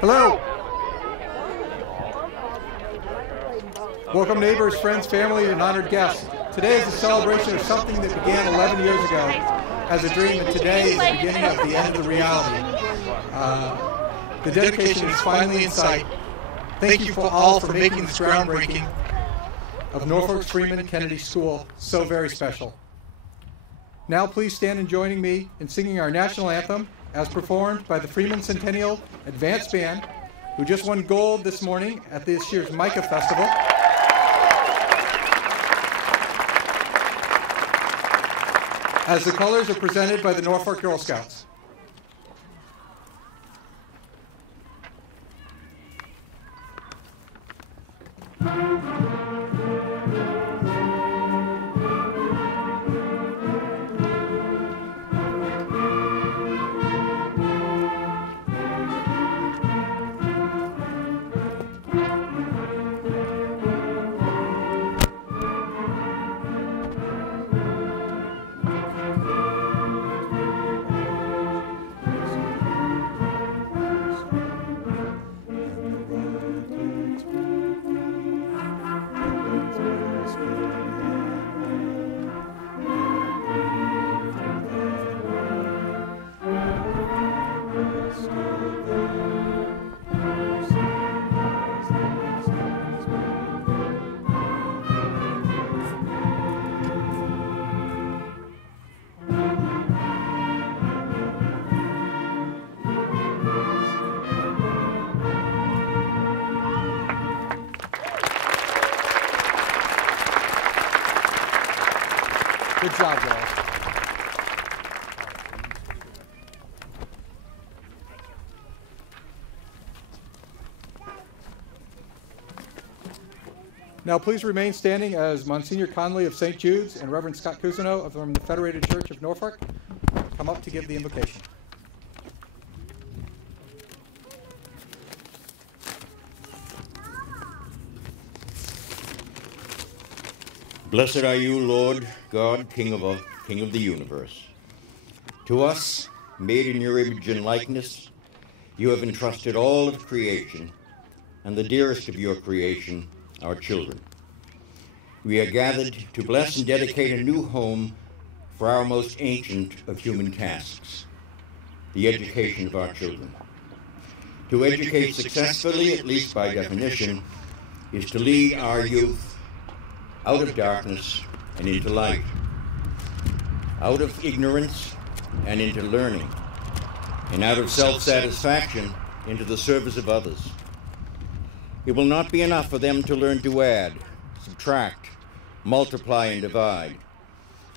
Hello. Welcome neighbors, friends, family, and honored guests. Today is a celebration of something that began 11 years ago as a dream, and today is the beginning of the end of the reality. The dedication is finally in sight. Thank you all for making this groundbreaking of Norfolk Freeman-Kennedy School so very special. Now please stand and join me in singing our national anthem as performed by the Freeman Centennial Advanced Band, who just won gold this morning at this year's Micah Festival. As the colors are presented by the Norfolk Girl Scouts. Good job, guys. Now please remain standing as Monsignor Conley of St. Jude's and Reverend Scott Cousineau from the Federated Church of Norfolk come up to give the invocation. Blessed are you, Lord God, King of the universe. To us, made in your image and likeness, you have entrusted all of creation, and the dearest of your creation, our children. We are gathered to bless and dedicate a new home for our most ancient of human tasks, the education of our children. To educate successfully, at least by definition, is to lead our youth out of darkness and into light, out of ignorance and into learning, and out of self-satisfaction into the service of others. It will not be enough for them to learn to add, subtract, multiply, and divide.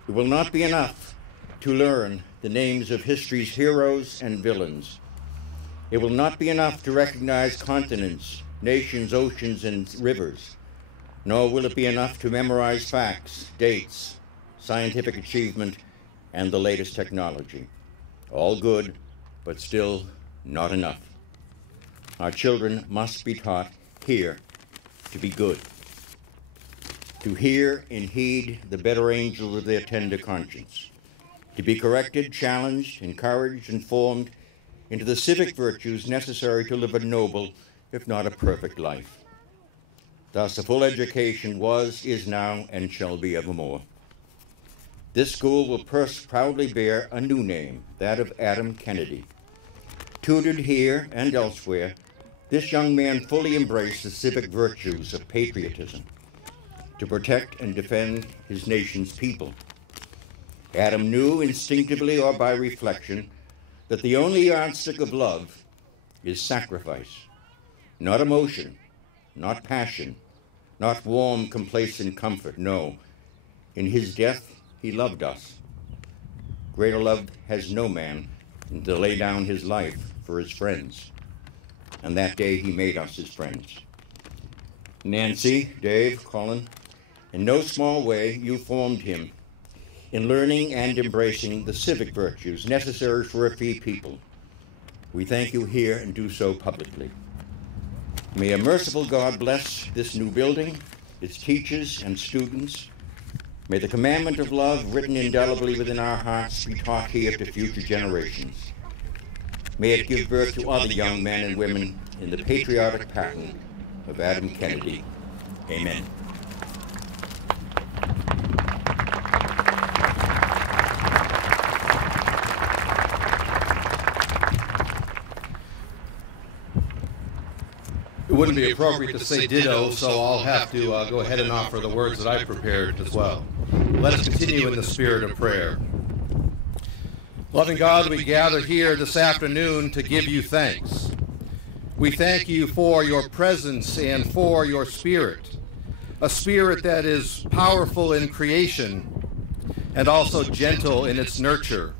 It will not be enough to learn the names of history's heroes and villains. It will not be enough to recognize continents, nations, oceans, and rivers. Nor will it be enough to memorize facts, dates, scientific achievement, and the latest technology. All good, but still not enough. Our children must be taught here to be good, to hear and heed the better angel of their tender conscience, to be corrected, challenged, encouraged, and formed into the civic virtues necessary to live a noble, if not a perfect life. Thus, a full education was, is now, and shall be evermore. This school will proudly bear a new name, that of Adam Kennedy. Tutored here and elsewhere, this young man fully embraced the civic virtues of patriotism to protect and defend his nation's people. Adam knew instinctively or by reflection that the only yardstick of love is sacrifice, not emotion, not passion, not warm, complacent comfort. No, in his death, he loved us. Greater love has no man than to lay down his life for his friends. And that day he made us his friends. Nancy, Dave, Colin, in no small way you formed him in learning and embracing the civic virtues necessary for a free people. We thank you here and do so publicly. May a merciful God bless this new building, its teachers and students. May the commandment of love written indelibly within our hearts be taught here to future generations. May it give birth to other young men and women in the patriotic pattern of Adam Kennedy. Amen. It wouldn't be appropriate to say ditto, so I'll have to go ahead and offer the words that I prepared as well. Let us continue in the spirit of prayer. Loving God, we gather here this afternoon to give you thanks. We thank you for your presence and for your spirit, a spirit that is powerful in creation and also gentle in its nurture.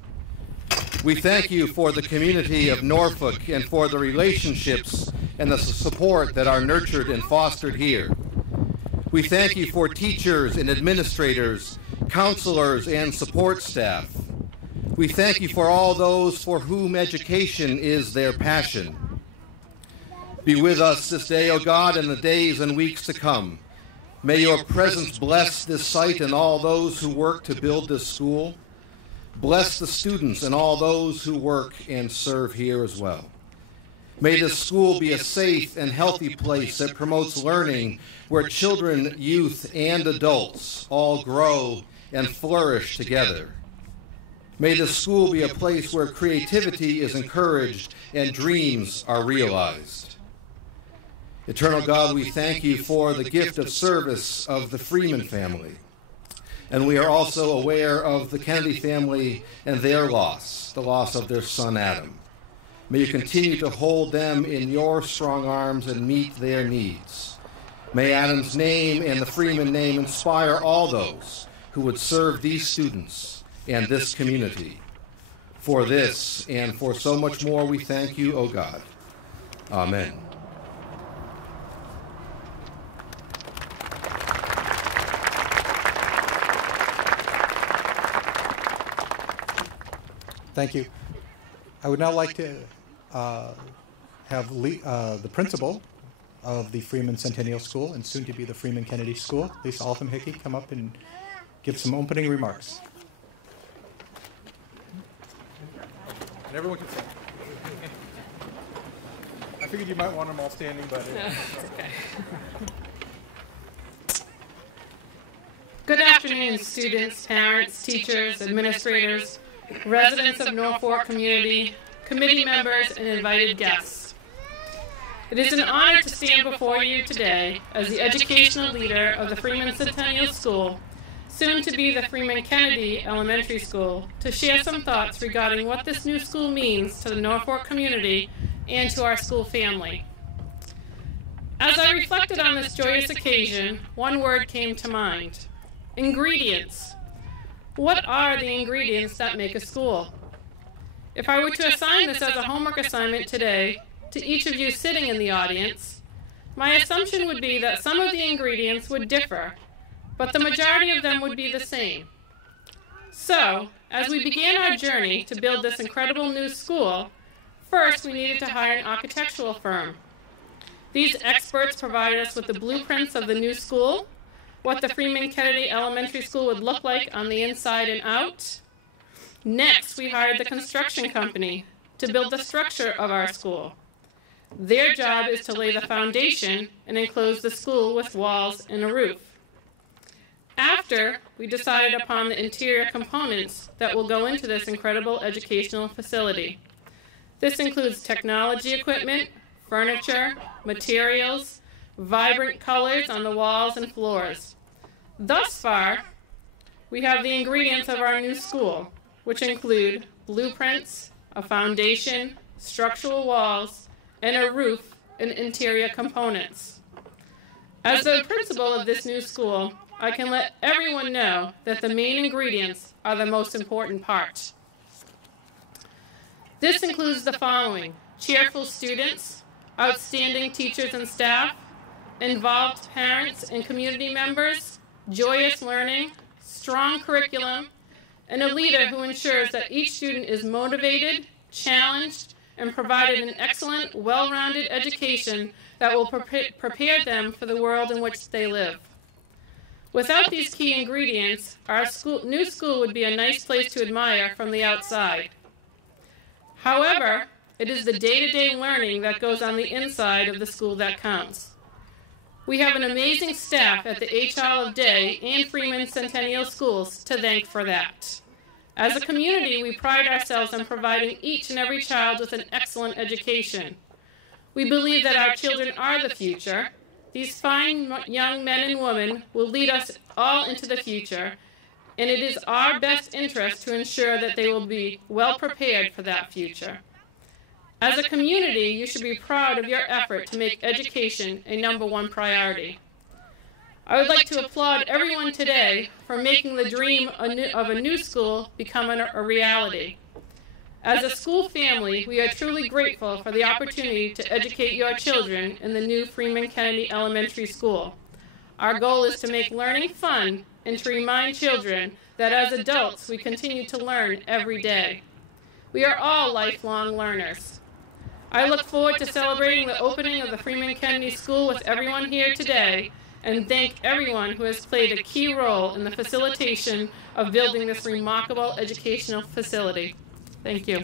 We thank you for the community of Norfolk and for the relationships and the support that are nurtured and fostered here. We thank you for teachers and administrators, counselors and support staff. We thank you for all those for whom education is their passion. Be with us this day, O God, and the days and weeks to come. May your presence bless this site and all those who work to build this school. Bless the students and all those who work and serve here as well. May this school be a safe and healthy place that promotes learning, where children, youth, and adults all grow and flourish together. May this school be a place where creativity is encouraged and dreams are realized. Eternal God, we thank you for the gift of service of the Freeman family. And we are also aware of the Kennedy family and their loss, the loss of their son Adam. May you continue to hold them in your strong arms and meet their needs. May Adam's name and the Freeman name inspire all those who would serve these students and this community. For this and for so much more, we thank you, O God. Amen. Thank you. I would now like to have the principal of the Freeman Centennial School and soon to be the Freeman-Kennedy School, Lisa Altham-Hickey, come up and give some opening remarks. And everyone can stand. I figured you might want them all standing, but okay. Good afternoon, students, parents, teachers, administrators, residents of Norfolk community, committee members, and invited guests. It is an honor to stand before you today as the educational leader of the Freeman Centennial School, soon to be the Freeman-Kennedy Elementary School, to share some thoughts regarding what this new school means to the Norfolk community and to our school family. As I reflected on this joyous occasion, one word came to mind: ingredients. What are the ingredients that make a school? If I were to assign this as a homework assignment today to each of you sitting in the audience, my assumption would be that some of the ingredients would differ, but the majority of them would be the same. So, as we began our journey to build this incredible new school, first we needed to hire an architectural firm. These experts provided us with the blueprints of the new school, what the Freeman-Kennedy Elementary School would look like on the inside and out. Next, we hired the construction company to build the structure of our school. Their job is to lay the foundation and enclose the school with walls and a roof. After, we decided upon the interior components that will go into this incredible educational facility. This includes technology equipment, furniture, materials, vibrant colors on the walls and floors. Thus far, we have the ingredients of our new school, which include blueprints, a foundation, structural walls, and a roof and interior components. As the principal of this new school, I can let everyone know that the main ingredients are the most important part. This includes the following: cheerful students, outstanding teachers and staff, involved parents and community members, joyous learning, strong curriculum, and a leader who ensures that each student is motivated, challenged, and provided an excellent, well-rounded education that will prepare them for the world in which they live. Without these key ingredients, our new school would be a nice place to admire from the outside. However, it is the day-to-day learning that goes on the inside of the school that counts. We have an amazing staff at the H. Olive Day and Freeman Centennial Schools to thank for that. As a community, we pride ourselves on providing each and every child with an excellent education. We believe that our children are the future. These fine young men and women will lead us all into the future, and it is our best interest to ensure that they will be well prepared for that future. As a community, you should be proud of your effort to make education a #1 priority. I would like to applaud everyone today for making the dream of a new school become a reality. As a school family, we are truly grateful for the opportunity to educate your children in the new Freeman-Kennedy Elementary School. Our goal is to make learning fun and to remind children that as adults we continue to learn every day. We are all lifelong learners. I look forward to celebrating the opening of the Freeman-Kennedy School with everyone here today, and thank everyone who has played a key role in the facilitation of building this remarkable educational facility. Thank you.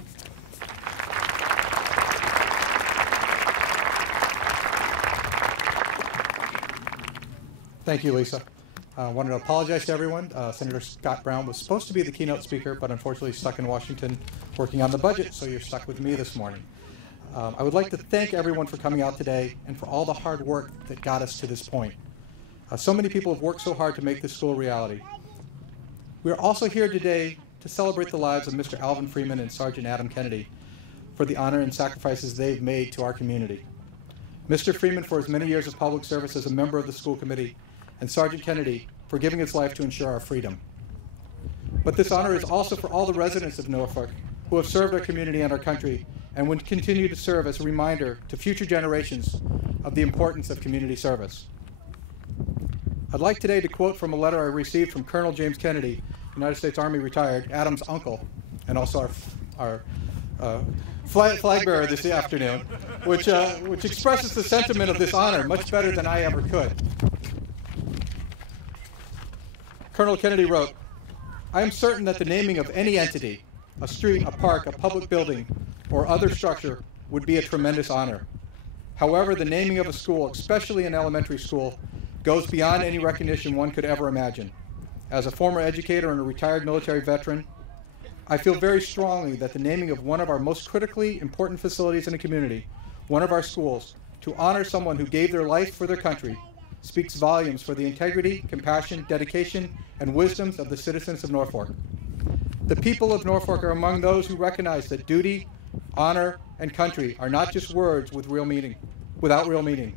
Thank you, Lisa. I wanted to apologize to everyone. Senator Scott Brown was supposed to be the keynote speaker, but unfortunately stuck in Washington working on the budget, so you're stuck with me this morning. I would like to thank everyone for coming out today and for all the hard work that got us to this point. So many people have worked so hard to make this school a reality. We are also here today to celebrate the lives of Mr. Alvin Freeman and Sergeant Adam Kennedy for the honor and sacrifices they've made to our community. Mr. Freeman for his many years of public service as a member of the school committee, and Sergeant Kennedy for giving his life to ensure our freedom. But this honor is also for all the residents of Norfolk who have served our community and our country and would continue to serve as a reminder to future generations of the importance of community service. I'd like today to quote from a letter I received from Colonel James Kennedy, United States Army retired, Adam's uncle, and also our flag bearer this afternoon, which expresses the sentiment of this honor much better than I ever could. Colonel Kennedy wrote, "I am certain that the naming of any entity, a street, a park, a public building, or other structure would be a tremendous honor. However, the naming of a school, especially an elementary school, goes beyond any recognition one could ever imagine. As a former educator and a retired military veteran, I feel very strongly that the naming of one of our most critically important facilities in a community, one of our schools, to honor someone who gave their life for their country, speaks volumes for the integrity, compassion, dedication, and wisdoms of the citizens of Norfolk. The people of Norfolk are among those who recognize that duty, honor, and country are not just words without real meaning.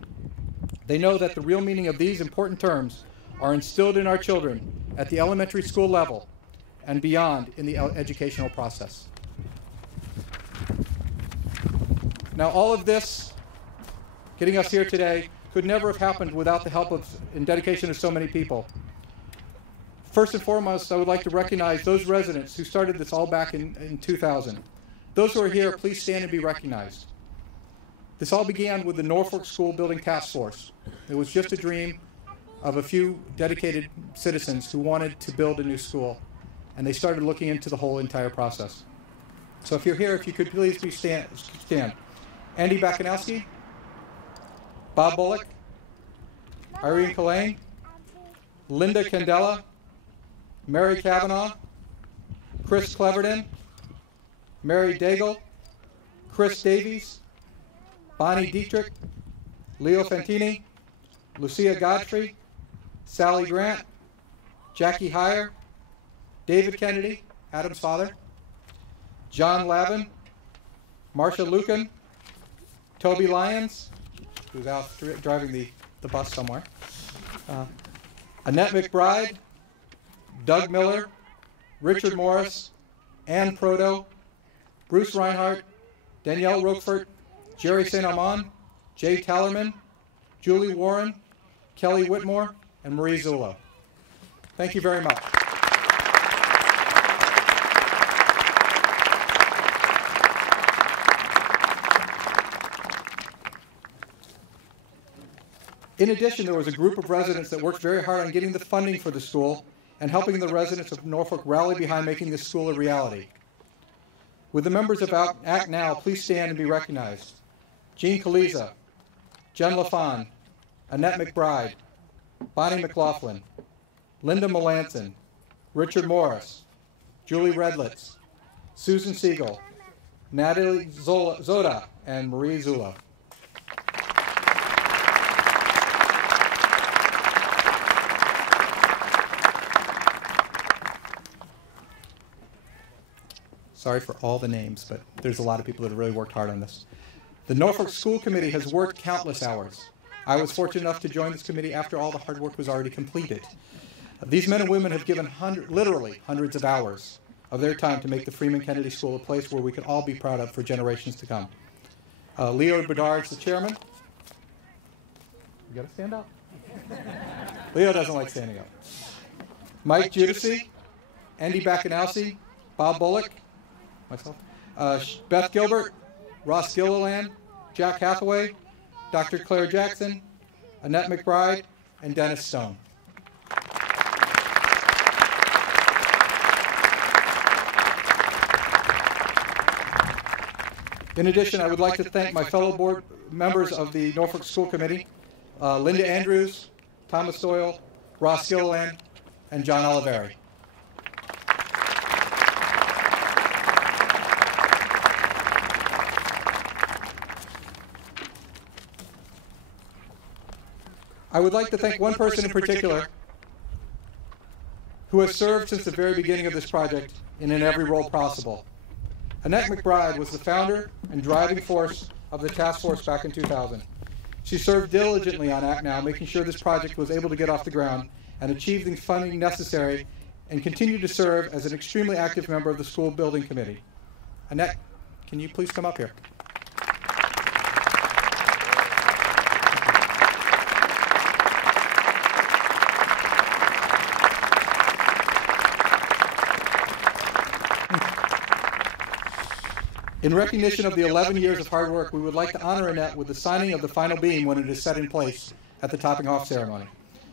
They know that the real meaning of these important terms are instilled in our children at the elementary school level and beyond in the educational process." Now, all of this, getting us here today, could never have happened without the help of and dedication of so many people. First and foremost, I would like to recognize those residents who started this all back in 2000. Those who are here, please stand and be recognized. This all began with the Norfolk School Building Task Force. It was just a dream of a few dedicated citizens who wanted to build a new school, and they started looking into the whole entire process. So if you're here, if you could please stand. Andy Bakanowski, Bob Bullock, Irene Collane, Linda Candela, Mary Kavanaugh, Chris Cleverton, Mary Daigle, Chris Davies, Bonnie Dietrich, Leo Fantini, Lucia Godfrey, Sally Grant, Jackie Heyer, David Kennedy, Adam's father, John Lavin, Marcia Lucan, Toby Lyons, who's out driving the bus somewhere, Annette McBride, Doug Miller, Richard Morris, Ann Proto, Bruce Reinhardt, Danielle Roquefort, Jerry St. Amand, Jay Tallerman, Julie Warren, Kelly Whitmore, and Marie Zullo. Thank you very much. In addition, there was a group of residents that worked very hard on getting the funding for the school and helping the residents of Norfolk rally behind making this school a reality. Would the members of Act Now please stand and be recognized? Jean Kaliza, Jen LaFawn, Annette McBride, Bonnie McLaughlin, Linda Melanson, Richard Morris, Julie Redlitz, Susan Siegel, Natalie Zoda, and Marie Zula. Sorry for all the names, but there's a lot of people that have really worked hard on this. The Norfolk School Committee has worked countless hours. I was fortunate enough to join this committee after all the hard work was already completed. These men and women have given literally hundreds of hours of their time to make the Freeman-Kennedy School a place where we could all be proud of for generations to come. Leo Bedard's the chairman. You gotta stand up. Leo doesn't like standing up. Mike Giudice, Andy Bacanowski, Bob Bullock, myself, Beth Gilbert, Ross Gilliland, Jack Hathaway, Dr. Claire Jackson, Annette McBride, and Dennis Stone. In addition, I would like to thank my fellow board members of the Norfolk School Committee, Linda Andrews, Thomas Doyle, Ross Gilliland, and John Oliveri. I would like to thank one person in particular who has served since the very beginning of this project in every role possible. Annette McBride was the founder and driving force of the task force back in 2000. She served diligently on Act Now, making sure this project was able to get off the ground and achieve the funding necessary, and continued to serve as an extremely active member of the school building committee. Annette, can you please come up here? In recognition of the 11 years of hard work, we would like to honor Annette with the signing of the final beam when it is set in place at the topping off ceremony.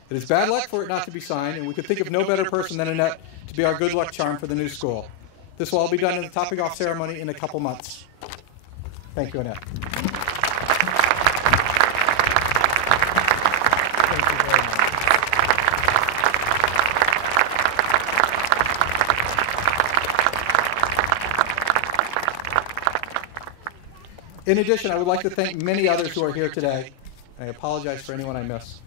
It is bad luck for it not to be signed, and we could think of no better person than Annette to be our good luck charm for the new school. This will all be done in the topping off ceremony in a couple months. Thank you, Annette. Thank you very much. In addition, I would like to thank many others who are here today. I apologize for anyone I miss.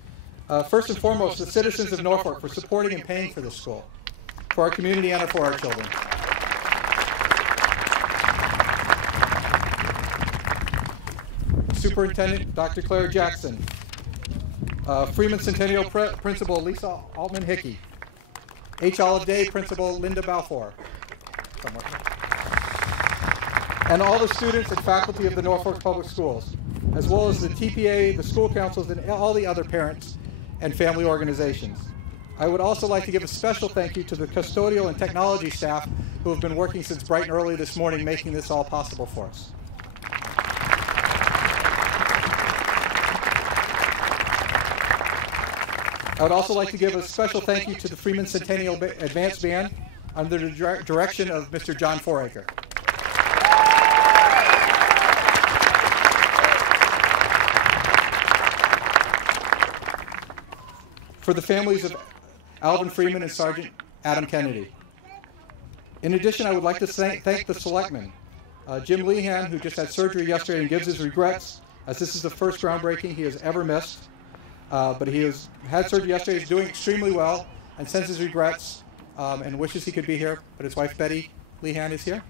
First and foremost, the citizens of Norfolk for supporting and paying for this school, for our community and for our children. Superintendent Dr. Claire Jackson, Freeman Centennial Principal Lisa Altman Hickey, H. Olive Day Principal Linda Balfour, and all the students and faculty of the Norfolk Public Schools, as well as the TPA, the school councils, and all the other parents and family organizations. I would also like to give a special thank you to the custodial and technology staff who have been working since bright and early this morning, making this all possible for us. I would also like to give a special thank you to the Freeman Centennial Advanced Band under the direction of Mr. John Foraker. For the families of Alvin Freeman and Sergeant Adam Kennedy. In addition, I would like to thank the selectmen, Jim Lehan, who just had surgery yesterday and gives his regrets, as this is the first groundbreaking he has ever missed. But he has had surgery yesterday, he's doing extremely well, and sends his regrets and wishes he could be here, but his wife Betty Lehan is here.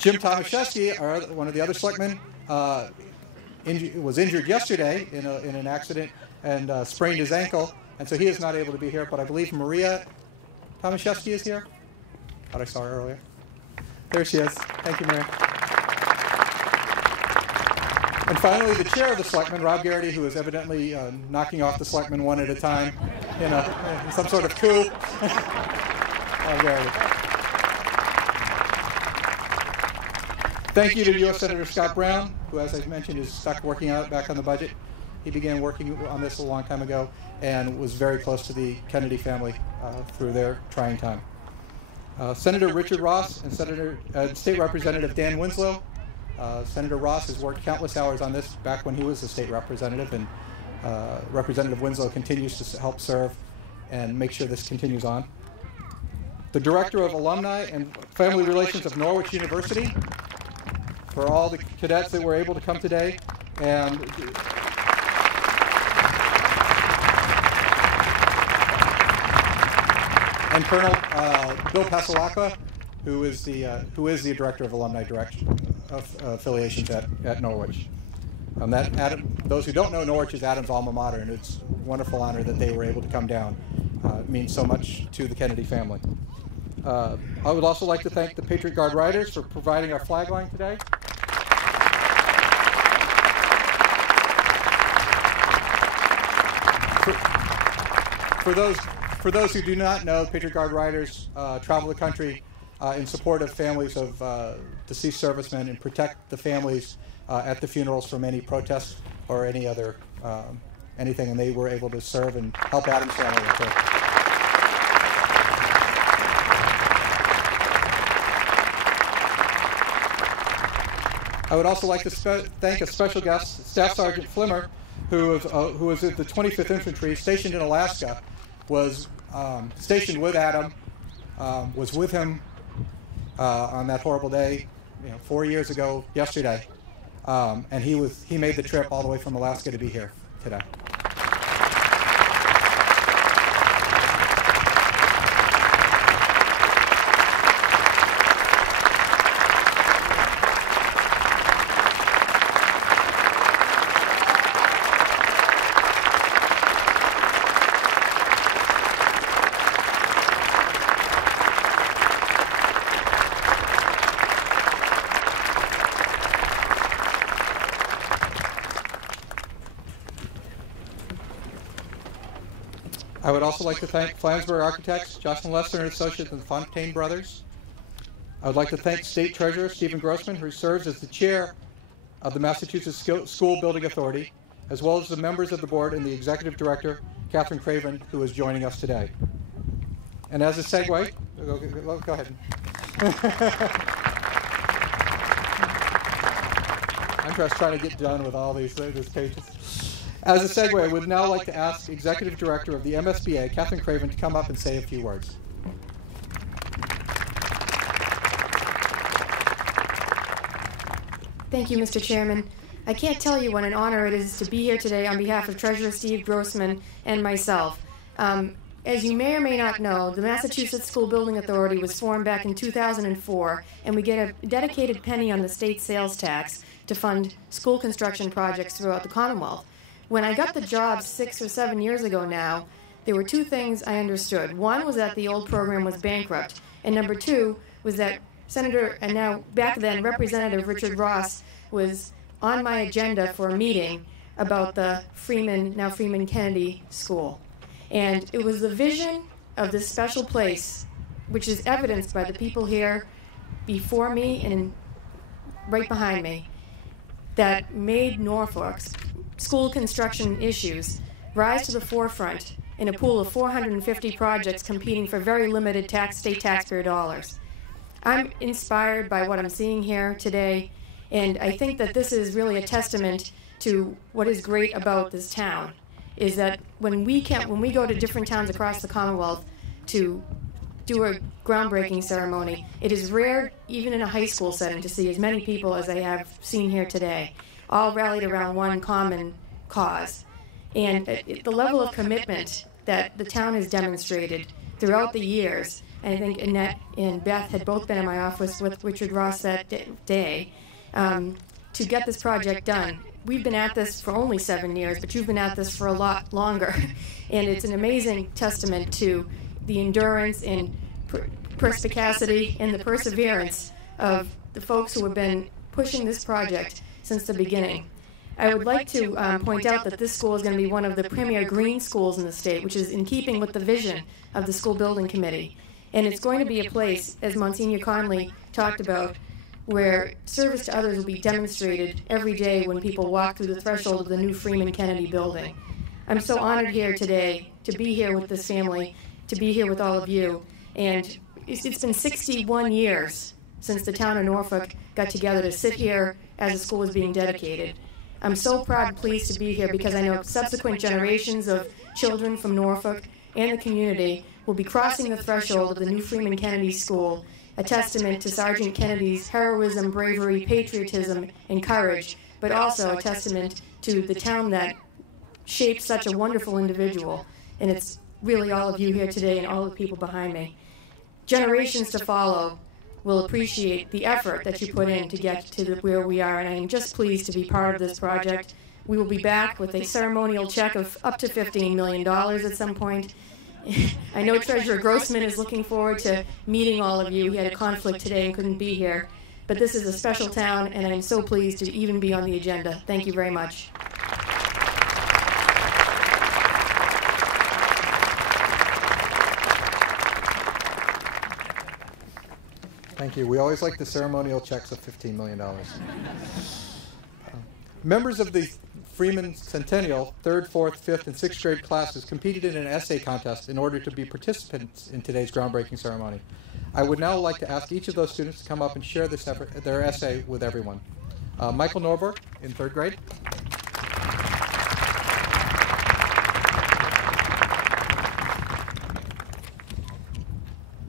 Jim Tomaszewski, one of the other selectmen, was injured yesterday in an accident and sprained his ankle, and so he is not able to be here, but I believe Maria Tomaszewski is here. Thought I saw her earlier. There she is. Thank you, Maria. And finally, the chair of the selectmen, Rob Garrity, who is evidently knocking off the selectmen one at a time in some sort of coup. Rob Garrity. Thank you to U.S. Senator Scott Brown, who, as I mentioned, is stuck working out back on the budget. He began working on this a long time ago. and was very close to the Kennedy family through their trying time. Senator Richard Ross and State Representative Dan Winslow. Senator Ross has worked countless hours on this back when he was a state representative, and Representative Winslow continues to help serve and make sure this continues on. The Director of Alumni and Family Relations of Norwich University, for all the cadets that were able to come today, and Colonel Bill Pasalacqua, who is the Director of Alumni Affiliations at Norwich. Those who don't know, Norwich is Adam's alma mater, and it's a wonderful honor that they were able to come down. It means so much to the Kennedy family. I would also like to thank the Patriot Guard Riders for providing our flag line today. For those who do not know, Patriot Guard Riders travel the country in support of families of deceased servicemen and protect the families at the funerals from any protests or any other anything, and they were able to serve and help Adam's family with it. I would also like to thank a special guest, Staff Sergeant Flimmer, who was at the 25th Infantry, stationed in Alaska, was stationed with Adam, was with him on that horrible day, 4 years ago yesterday, and he made the trip all the way from Alaska to be here today. I would also like to thank Flansburgh Architects, Jocelyn Lester and Associates, and the Fontaine Brothers. I would like to thank State Treasurer Stephen Grossman, who serves as the chair of the Massachusetts School Building Authority, as well as the members of the board and the executive director, Catherine Craven, who is joining us today. And as a segue, go ahead. I'm just trying to get done with all these pages. As a segue, I would now like to ask Executive Director of the MSBA, Catherine Craven, to come up and say a few words. Thank you, Mr. Chairman. I can't tell you what an honor it is to be here today on behalf of Treasurer Steve Grossman and myself. As you may or may not know, the Massachusetts School Building Authority was formed back in 2004, and we get a dedicated penny on the state sales tax to fund school construction projects throughout the Commonwealth. When I got the job 6 or 7 years ago now, there were two things I understood. One was that the old program was bankrupt, and number two was that Senator, and now back then Representative Richard Ross, was on my agenda for a meeting about the Freeman-Kennedy School. And it was the vision of this special place, which is evidenced by the people here before me and right behind me, that made Norfolk's school construction issues rise to the forefront in a pool of 450 projects competing for very limited state taxpayer dollars. I'm inspired by what I'm seeing here today, and I think that this is really a testament to what is great about this town, is that when we go to different towns across the Commonwealth to do a groundbreaking ceremony, it is rare, even in a high school setting, to see as many people as I have seen here today, all rallied around one common cause. And the level of commitment that the town has demonstrated throughout the years, and I think Annette and Beth had both been in my office with Richard Ross that day, to get this project done. We've been at this for only 7 years, but you've been at this for a lot longer. And it's an amazing testament to the endurance and perspicacity and the perseverance of the folks who have been pushing this project since the beginning. I would like to point out that this school is going to be one of the premier green schools in the state, which is in keeping with the vision of the School Building Committee. And it's going to be a place, as Monsignor Conley talked about, where service to others will be demonstrated every day when people walk through the threshold of the new Freeman-Kennedy building. I'm so honored here today to be here with this family, to be here with all of you. And it's been 61 years since the town of Norfolk got together to sit here as the school was being dedicated. I'm so proud and pleased to be here because I know subsequent generations of children from Norfolk and the community will be crossing the threshold of the new Freeman-Kennedy School, a testament to Sergeant Kennedy's heroism, bravery, patriotism, and courage, but also a testament to the town that shaped such a wonderful individual. And it's really all of you here today and all the people behind me. Generations to follow will appreciate the effort that you put in to get to where we are, and I am just pleased to be part of this project. We will be back with a ceremonial check of up to $15 million at some point. I know Treasurer Grossman is looking forward to meeting all of you. He had a conflict today and couldn't be here. But this is a special town, and I'm so pleased to even be on the agenda. Thank you very much. Thank you. We always like the ceremonial checks of $15 million. Members of the Freeman Centennial 3rd, 4th, 5th, and 6th grade classes competed in an essay contest in order to be participants in today's groundbreaking ceremony. I would now like to ask each of those students to come up and share their essay with everyone. Michael Norberg in 3rd grade.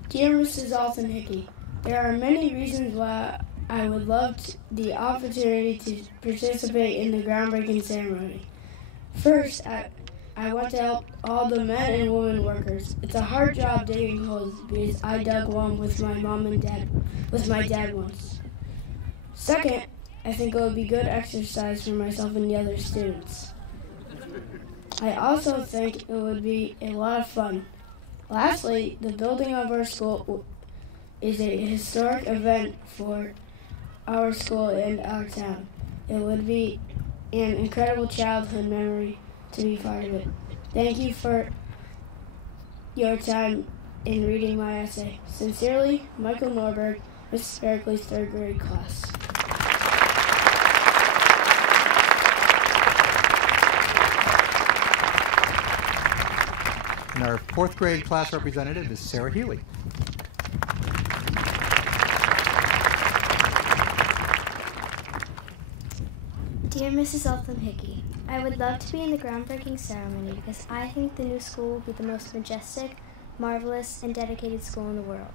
Dear Mrs. Alton Hickey, there are many reasons why I would love the opportunity to participate in the groundbreaking ceremony. First, I want to help all the men and women workers. It's a hard job digging holes because I dug one with my dad once. Second, I think it would be good exercise for myself and the other students. I also think it would be a lot of fun. Lastly, the building of our school is a historic event for our school and our town. It would be an incredible childhood memory to be part of it. Thank you for your time in reading my essay. Sincerely, Michael Norberg, Mrs. Berkeley's 3rd grade class. And our 4th grade class representative is Sarah Healy. Dear Mrs. Alton Hickey, I would love to be in the groundbreaking ceremony because I think the new school will be the most majestic, marvelous, and dedicated school in the world.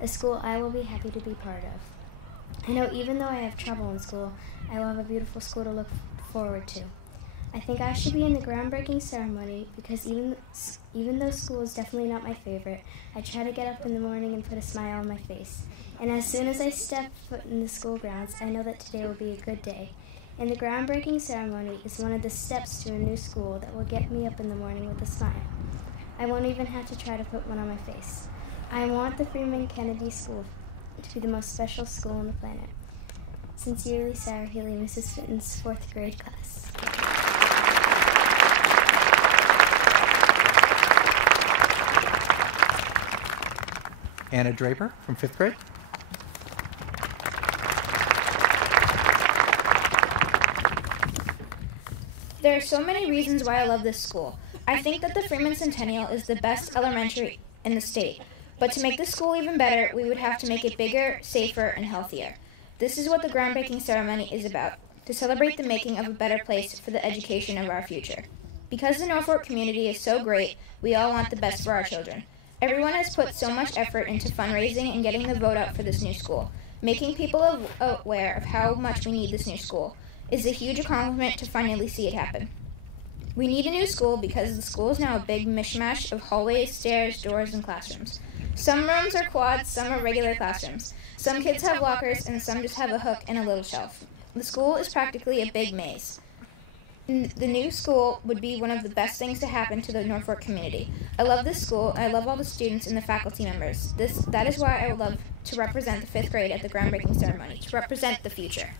A school I will be happy to be part of. I know even though I have trouble in school, I will have a beautiful school to look forward to. I think I should be in the groundbreaking ceremony because even though school is definitely not my favorite, I try to get up in the morning and put a smile on my face. And as soon as I step foot in the school grounds, I know that today will be a good day. And the groundbreaking ceremony is one of the steps to a new school that will get me up in the morning with a smile. I won't even have to try to put one on my face. I want the Freeman-Kennedy School to be the most special school on the planet. Sincerely, Sarah Healy, Mrs. Fitton's 4th grade class. Anna Draper from 5th grade. There are so many reasons why I love this school. I think that the Freeman Centennial is the best elementary in the state. But to make the school even better, we would have to make it bigger, safer, and healthier. This is what the groundbreaking ceremony is about, to celebrate the making of a better place for the education of our future. Because the Norfolk community is so great, we all want the best for our children. Everyone has put so much effort into fundraising and getting the vote out for this new school. Making people aware of how much we need this new school is a huge accomplishment to finally see it happen. We need a new school because the school is now a big mishmash of hallways, stairs, doors, and classrooms. Some rooms are quads, some are regular classrooms. Some kids have lockers, and some just have a hook and a little shelf. The school is practically a big maze. The new school would be one of the best things to happen to the Norfolk community. I love this school, and I love all the students and the faculty members. That is why I would love to represent the 5th grade at the groundbreaking ceremony, to represent the future.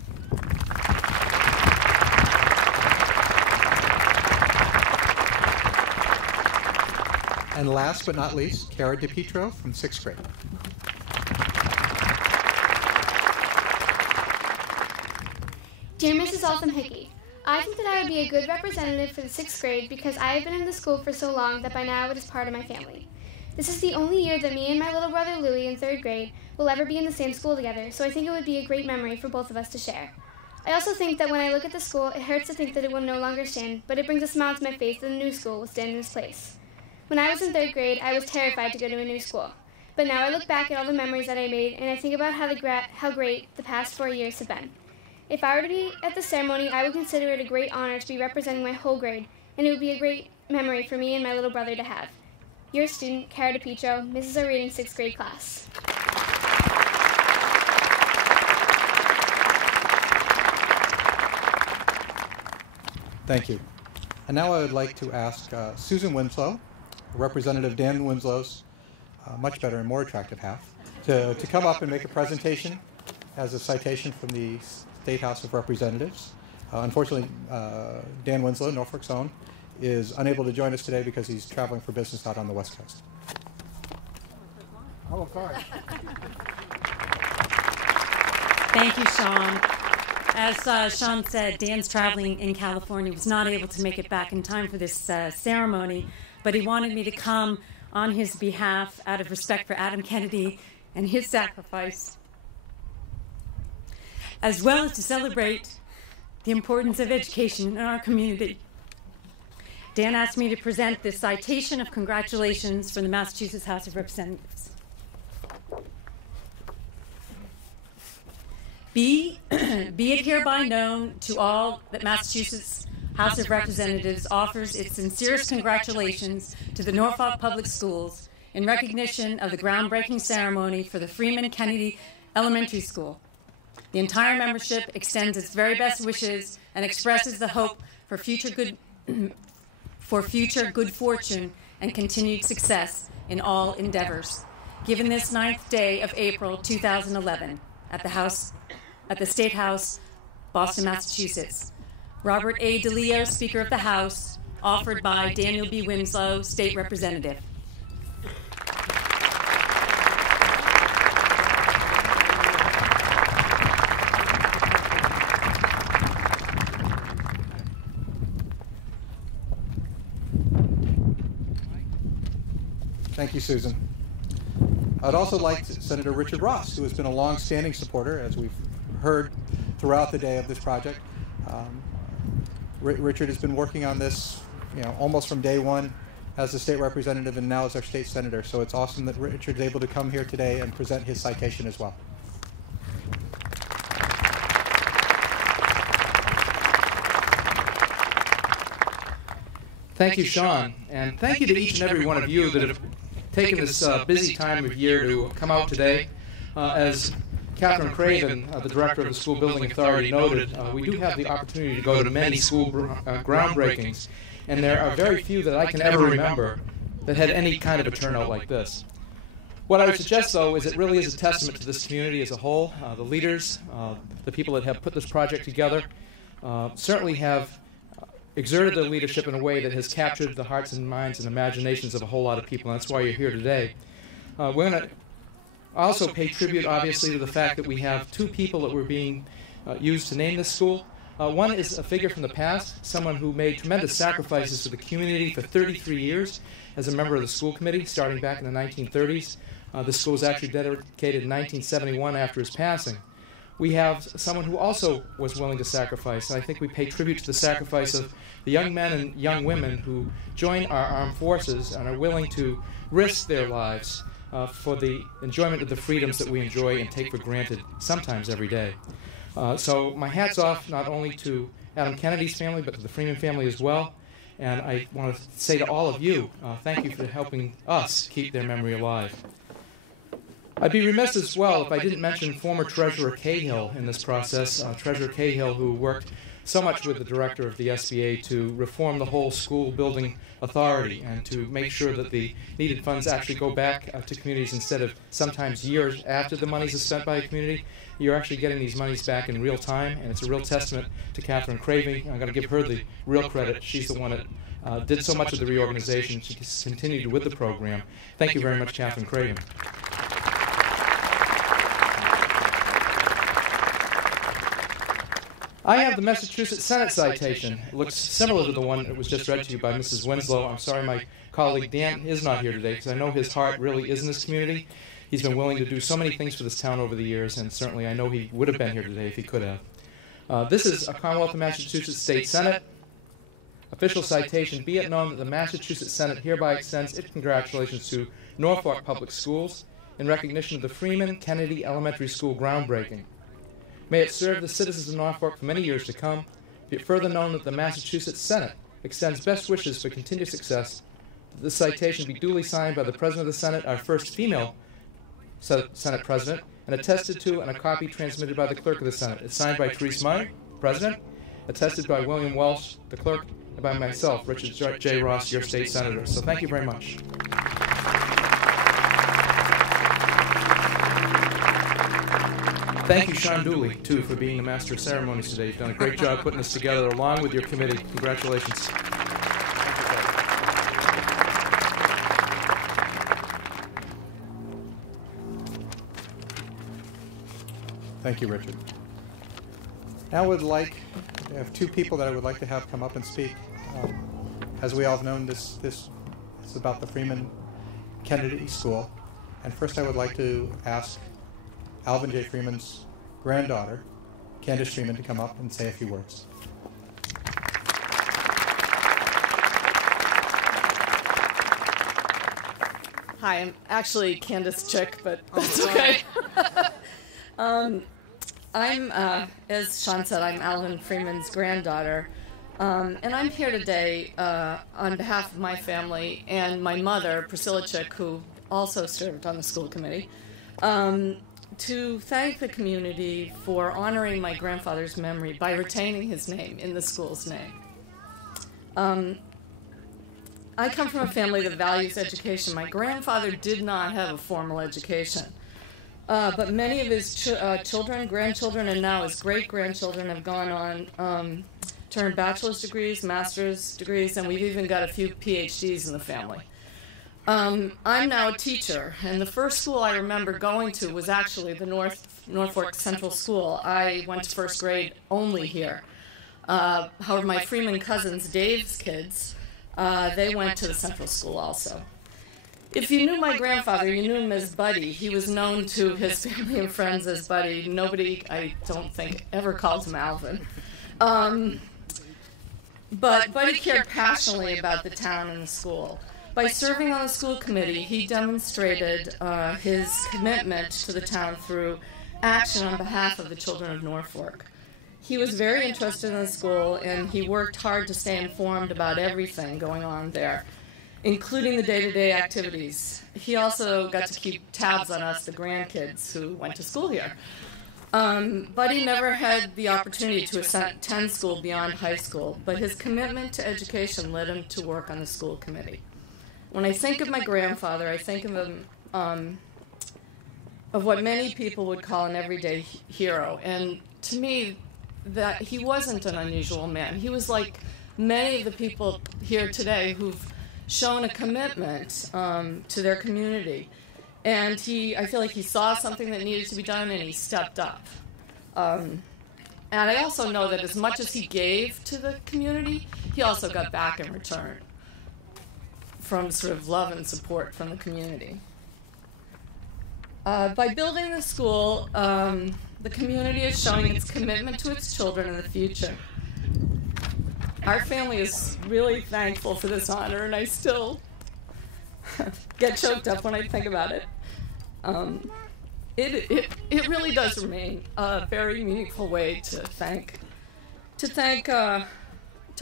And last but not least, Cara DePietro from 6th grade. Dear Mrs. Alton Hickey, I think that I would be a good representative for the 6th grade because I have been in the school for so long that by now it is part of my family. This is the only year that me and my little brother Louie in 3rd grade will ever be in the same school together, so I think it would be a great memory for both of us to share. I also think that when I look at the school, it hurts to think that it will no longer stand, but it brings a smile to my face that the new school will stand in its place. When I was in 3rd grade, I was terrified to go to a new school. But now I look back at all the memories that I made, and I think about how great the past 4 years have been. If I were to be at the ceremony, I would consider it a great honor to be representing my whole grade, and it would be a great memory for me and my little brother to have. Your student, Cara DePietro, Mrs. Our Reading 6th grade class. Thank you. And now I would like to ask Susan Winslow, Representative Dan Winslow's much better and more attractive half, to come up and make a presentation as a citation from the State House of Representatives. Unfortunately, Dan Winslow, Norfolk's own, is unable to join us today because he's traveling for business out on the West Coast. Oh, sorry. Thank you, Sean. As Sean said, Dan's traveling in California, was not able to make it back in time for this ceremony, but he wanted me to come on his behalf out of respect for Adam Kennedy and his sacrifice, as well as to celebrate the importance of education in our community. Dan asked me to present this citation of congratulations from the Massachusetts House of Representatives. Be it hereby known to all that Massachusetts House of Representatives offers its sincerest congratulations to the Norfolk Public Schools in recognition of the groundbreaking ceremony for the Freeman-Kennedy Elementary School. The entire membership extends its very best wishes and expresses the hope for future good fortune and continued success in all endeavors. Given this 9th day of April 2011 at the State House, Boston, Massachusetts. Robert A. DeLeo, Speaker of the House, offered by Daniel B. Winslow, State Representative. Thank you, Susan. I'd also like Senator Richard Ross, who has been a long-standing supporter, as we've heard throughout the day of this project. Richard has been working on this, almost from day one as a state representative and now as our state senator. So it's awesome that Richard's able to come here today and present his citation as well. Thank you, Sean, and thank you to each and every one of you that have taken this busy time of year to come out today. As Catherine Craven, the director of the School Building Authority, noted, we do have the opportunity to go to many school groundbreakings, and there are very few that I can ever remember that had any kind of a turnout like this. What I would suggest, though, is it really is a testament to this community as a whole. The leaders, the people that have put this project together, certainly have exerted their leadership in a way that has captured the hearts and minds and imaginations of a whole lot of people, and that's why you're here today. We're going to also pay tribute, obviously, to the fact that we have two people that were being used to name this school. One is a figure from the past, someone who made tremendous sacrifices to the community for 33 years as a member of the school committee, starting back in the 1930s. The school was actually dedicated in 1971 after his passing. We have someone who also was willing to sacrifice, and I think we pay tribute to the sacrifice of the young men and young women who join our armed forces and are willing to risk their lives for the enjoyment of the freedoms that we enjoy and take for granted sometimes every day. So my hat's off not only to Adam Kennedy's family, but to the Freeman family as well. And I want to say to all of you, thank you for helping us keep their memory alive. I'd be remiss as well if I didn't mention former Treasurer Cahill in this process. Treasurer Cahill, who worked so much with the director of the SBA to reform the whole school building authority and to make sure that the needed funds actually go back to communities instead of sometimes years after the monies are spent by a community. You're actually getting these monies back in real time, and it's a real testament to Catherine Craven. I'm going to give her the real credit. She's the one that did so much of the reorganization. She continued with the program. Thank you very much, Catherine Craven. I have the Massachusetts Senate citation. It looks similar to the one that was just read to you by Mrs. Winslow. I'm sorry my colleague Dan is not here today because I know his heart really is in this community. He's been willing to do so many things for this town over the years, and certainly I know he would have been here today if he could have. This is a Commonwealth of Massachusetts State Senate. Official citation: be it known that the Massachusetts Senate hereby extends its congratulations to Norfolk Public Schools in recognition of the Freeman-Kennedy Elementary School groundbreaking. May it serve the citizens of Norfolk for many years to come. Be it further known that the Massachusetts Senate extends best wishes for continued success. That this citation be duly signed by the President of the Senate, our first female Senate President, and attested to, and a copy transmitted by the Clerk of the Senate. It's signed by Therese Meyer, President, attested by William Welsh, the Clerk, and by myself, Richard J. Ross, your State Senator. So thank you very much. Thank you, Sean Dooley, too, for being the Master of Ceremonies today. You've done a great job putting this together along with your committee. Congratulations. Thank you, Richard. Now I have two people that I would like to have come up and speak. As we all have known, this is about the Freeman-Kennedy School. And first I would like to ask Alvin J. Freeman's granddaughter, Candace Freeman, to come up and say a few words. Hi, I'm actually Candace Chick, but that's okay. As Sean said, I'm Alvin Freeman's granddaughter, and I'm here today on behalf of my family and my mother, Priscilla Chick, who also served on the school committee, to thank the community for honoring my grandfather's memory by retaining his name in the school's name. I come from a family that values education. My grandfather did not have a formal education, but many of his children, grandchildren, and now his great-grandchildren have gone on to earn bachelor's degrees, master's degrees, and we've even got a few PhDs in the family. I'm now a teacher, and the first school I remember going to was actually the Norfolk Central School. I went to first grade only here. However, my Freeman cousins, Dave's kids, they went to the Central School also. If you knew my grandfather, you knew him as Buddy. He was known to his family and friends as Buddy. Nobody, I don't think, ever called him Alvin. But Buddy cared passionately about the town and the school. By serving on the school committee, he demonstrated his commitment to the town through action on behalf of the children of Norfolk. He was very interested in the school, and he worked hard to stay informed about everything going on there, including the day-to-day activities. He also got to keep tabs on us, the grandkids who went to school here. Buddy never had the opportunity to attend school beyond high school, but his commitment to education led him to work on the school committee. When I think of my grandfather, I think of him of what many people would call an everyday hero. And to me, that he wasn't an unusual man. He was like many of the people here today who've shown a commitment to their community. And I feel like he saw something that needed to be done, and he stepped up. And I also know that as much as he gave to the community, he also got back in return from sort of love and support from the community. By building the school, the community is showing its commitment to its children in the future. Our family is really thankful for this honor, and I still get choked up when I think about it. It really does remain a very meaningful way to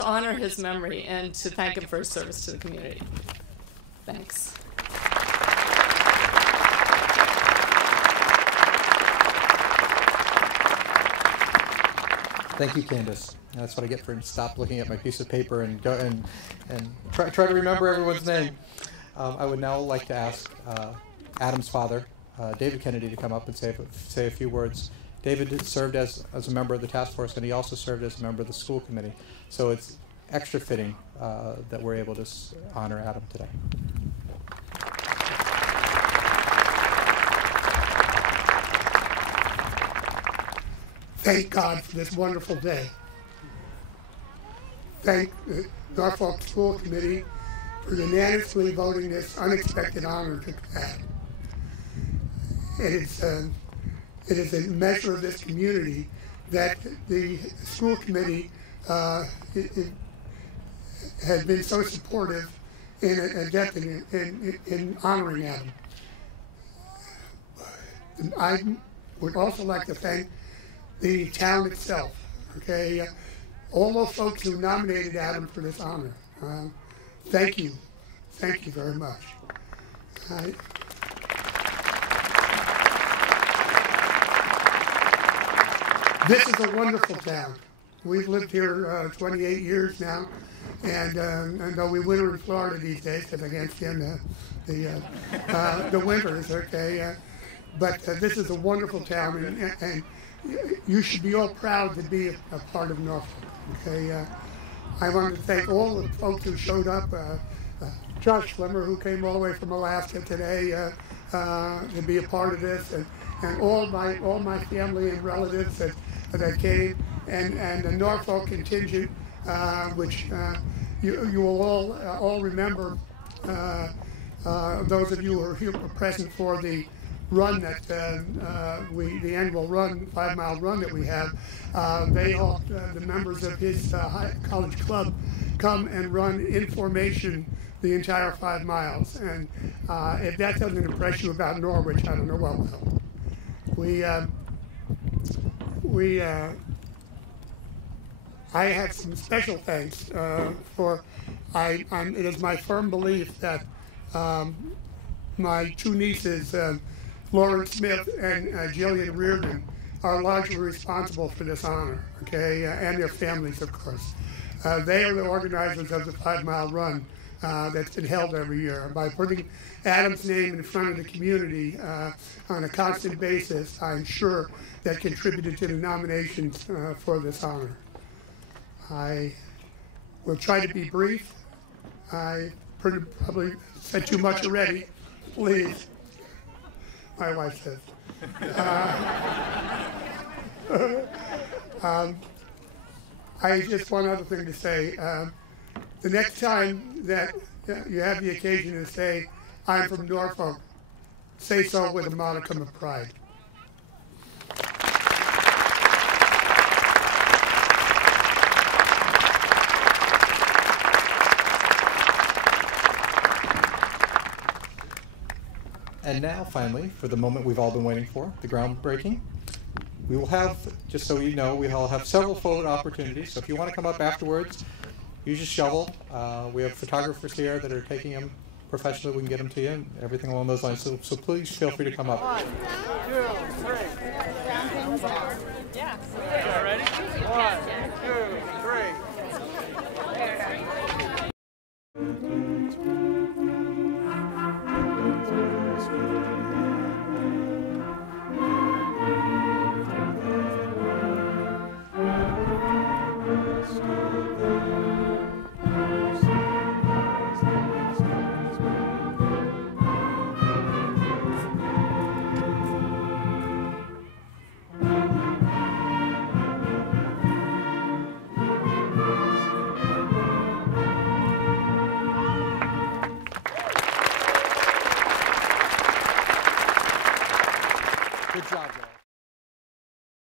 honor his memory and to thank him for his service to the community. Thanks. Thank you, Candace. That's what I get for stop looking at my piece of paper and go and try to remember everyone's name. I would now like to ask Adam's father, David Kennedy, to come up and say a few words. David served as a member of the task force, and he also served as a member of the school committee. So it's extra fitting that we're able to honor Adam today. thank God for this wonderful day. Thank the Norfolk School Committee for unanimously voting this unexpected honor to Pat. It is a measure of this community that the school committee has been so supportive in honoring Adam. I would also like to thank the town itself, okay? All those folks who nominated Adam for this honor. Thank you. Thank you very much. This is a wonderful town. We've lived here 28 years now, and though we winter in Florida these days, because I can't stand the winters, okay? But this is a wonderful town, and you should be all proud to be a part of Norfolk, okay? I want to thank all the folks who showed up. Josh Schlimmer, who came all the way from Alaska today to be a part of this, and all my family and relatives that came, and the Norfolk contingent, which you will all remember. Those of you who are here present for the run that the annual run, 5-mile run that we have, they all, the members of his college club, come and run in formation the entire 5 miles. And if that doesn't impress you about Norwich, I don't know what will. I have some special thanks for. It is my firm belief that my 2 nieces, Lauren Smith and Jillian Reardon, are largely responsible for this honor, okay, and their families, of course. They are the organizers of the 5-mile run that's been held every year. By putting Adam's name in front of the community on a constant basis, I'm sure that contributed to the nominations for this honor. I will try to be brief. I probably said too much already. Please. My wife says. I just one other thing to say. The next time that you have the occasion to say, I'm from Norfolk, say so with a modicum of pride. And now, finally, for the moment we've all been waiting for, the groundbreaking. We will have, just so you know, we all have several photo opportunities. So if you want to come up afterwards, use your shovel. We have photographers here that are taking them professionally. We can get them to you and everything along those lines. So please feel free to come up. 1, 2, 3. Yeah. Ready? 1, 2, 3. Good job, guys.